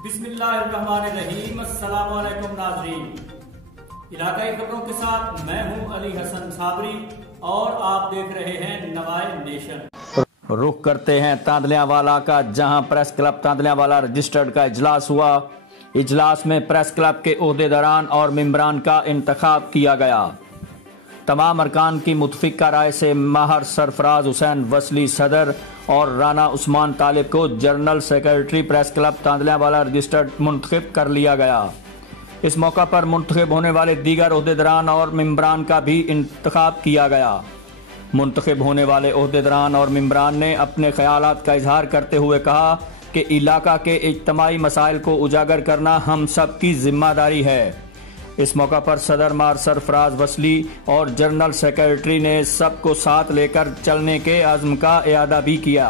बिस्मिल्लाहिर्रहमानिर्रहीम। अस्सलाम वालेकुम नाज़रीन, इलाकाई खबरों के साथ मैं हूं अली हसन साबरी और आप देख रहे हैं नवाए नेशन। रुख करते हैं तांदलियावाला का, जहां प्रेस क्लब तांदलियावाला रजिस्टर्ड का इजलास हुआ। इजलास में प्रेस क्लब के ओहदेदारान और मेंबरान का इंतखाब किया गया। तमाम अरकान की मुतफिका राय से माहर सरफराज हुसैन वसली सदर और राना उस्मान तालिब को general secretary press club Tandlianwala registered मुंतखब कर लिया गया। इस मौका पर मुंतखब होने वाले दीगर ओहदेदारान और मेंबरान का भी इंतखाब किया गया। मुंतखब होने वाले ओहदेदारान और मेंबरान ने अपने ख्यालात का इजहार करते हुए कहा कि इलाका के इज्तिमाई मसाइल को उजागर करना हम सब की जिम्मेदारी है। इस मौका पर सदर मार सरफराज वसली और जनरल सेक्रेटरी ने सबको साथ लेकर चलने के अज़्म का इरादा भी किया।